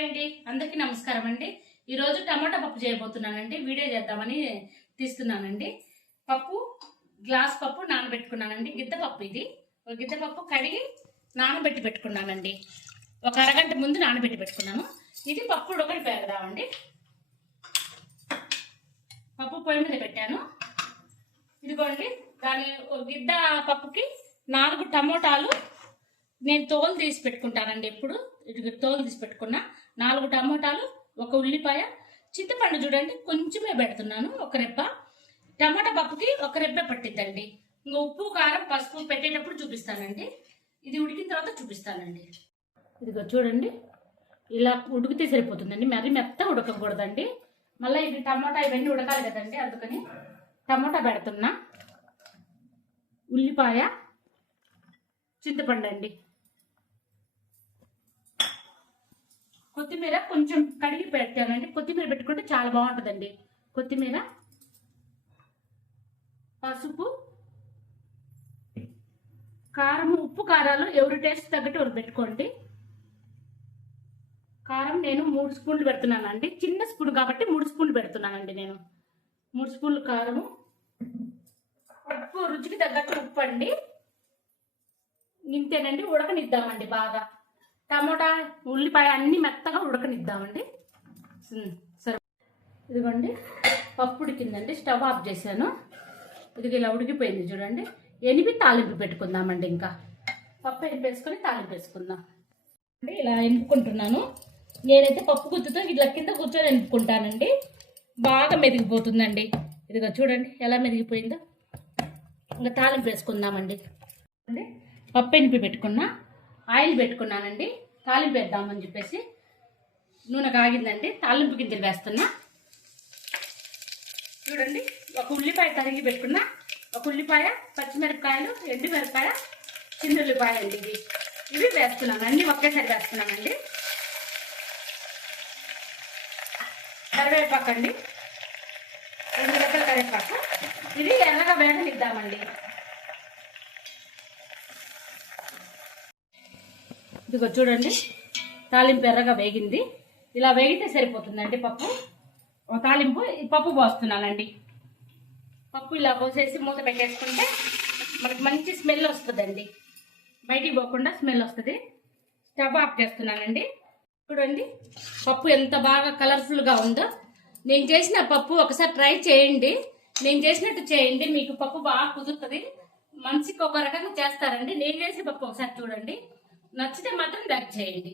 అండి, అందరికీ నమస్కారం అండి. ఈరోజు టమాటా పప్పు చేయబోతున్నానండి. వీడియో చేద్దామని తీస్తున్నానండి. పప్పు గ్లాస్ పప్పు నానబెట్టుకున్నానండి. గిద్దపప్పు ఇది. ఒక గిద్దపప్పు కడిగి నానబెట్టి పెట్టుకున్నానండి. ఒక అరగంట ముందు నానబెట్టి పెట్టుకున్నాను. ఇది పప్పు ఉడకని పెడదామండి. పప్పు పొయ్యి మీద పెట్టాను. ఇదిగోండి, దాని గిద్ద పప్పుకి 4 టమోటాలు నేను తోలు తీసి పెట్టుకుంటానండి. ఎప్పుడు తోలు తీసి పెట్టుకున్నా 4 టమోటాలు, 1 ఉల్లిపాయ, చింతపండు చూడండి కొంచెమే పెడుతున్నాను, 1 రెబ్బ. టమాటా పప్పుకి 1 రెబ్బే పట్టిద్దండి. ఇంకా ఉప్పు కారం పసుపు పెట్టేటప్పుడు చూపిస్తానండి. ఇది ఉడికిన తర్వాత చూపిస్తానండి. ఇదిగో చూడండి, ఇలా ఉడికితే సరిపోతుందండి. మరీ మెత్త ఉడకకూడదండి. మళ్ళీ ఇది టమాటా ఇవన్నీ ఉడకాలి కదండి, అందుకని టమాటా పెడుతున్నా. ఉల్లిపాయ, చింతపండు అండి, కొత్తిమీర కొంచెం కడిగి పెట్టానండి. కొత్తిమీర పెట్టుకుంటే చాలా బాగుంటుందండి. కొత్తిమీర, పసుపు, కారం, ఉప్పు కారాలు ఎవరి టేస్ట్ తగ్గట్టు ఎవరు పెట్టుకోండి. కారం నేను 3 స్పూన్లు పెడుతున్నానండి. చిన్న స్పూన్ కాబట్టి 3 స్పూన్లు పెడుతున్నానండి. నేను 3 స్పూన్లు కారము. ఉప్పు రుచికి తగ్గట్టు ఉప్పు అండి. ఇంతేనండి. ఉడకనిద్దామండి బాగా. టమోటా ఉల్లిపాయ అన్ని మెత్తగా ఉడకనిద్దామండి. సరే, ఇదిగోండి పప్పు ఉడికిందండి. స్టవ్ ఆఫ్ చేశాను. ఇది ఇలా ఉడికిపోయింది చూడండి. ఎనిపి తాలింపు పెట్టుకుందామండి. ఇంకా పప్పు ఎనిపేసుకొని తాలింపు వేసుకుందాం అండి. ఇలా ఎనుపుకుంటున్నాను. నేనైతే పప్పు గుత్తుతో ఇట్లా కింద కూర్చొని ఎనుపుకుంటానండి. బాగా మెదిగిపోతుందండి. ఇదిగో చూడండి ఎలా మెదిగిపోయిందో. ఇంకా తాలింపు వేసుకుందామండి. పప్పు ఎనిపి పెట్టుకున్నా, ఆయిల్ పెట్టుకున్నానండి. తాలింపు వేద్దామని చెప్పేసి నూనె కాగిందండి. తాలింపు గింజలు వేస్తున్నా. చూడండి, 1 ఉల్లిపాయ తరిగి పెట్టుకున్నా, 1 ఉల్లిపాయ, పచ్చిమిరపకాయలు, ఎండుమిరపకాయ, చిన్న ఉల్లిపాయ అండి. ఇవి వేస్తున్నాను. అన్ని ఒకేసారి వేస్తున్నానండి. కరివేపాకు అండి, 2 రెక్కల కరివేపాకు. ఇది ఎర్రగా వేగనిద్దామండి. ఇదిగో చూడండి, తాలింపు ఎర్రగా వేగింది. ఇలా వేగితే సరిపోతుందండి. పప్పు తాలింపు పప్పు పోస్తున్నానండి. పప్పు ఇలా పోసేసి మూత పెట్టేసుకుంటే మనకు మంచి స్మెల్ వస్తుందండి. బయటికి పోకుండా స్మెల్ వస్తుంది. స్టవ్ ఆఫ్ చేస్తున్నానండి. చూడండి పప్పు ఎంత బాగా కలర్ఫుల్గా ఉందో. నేను చేసిన పప్పు ఒకసారి ట్రై చేయండి. నేను చేసినట్టు చేయండి, మీకు పప్పు బాగా కుదురుతుంది. మనిషికి ఒక రకంగా చేస్తారండి. నేను చేసే పప్పు ఒకసారి చూడండి. నచ్చితే మాత్రం లైక్ చేయండి.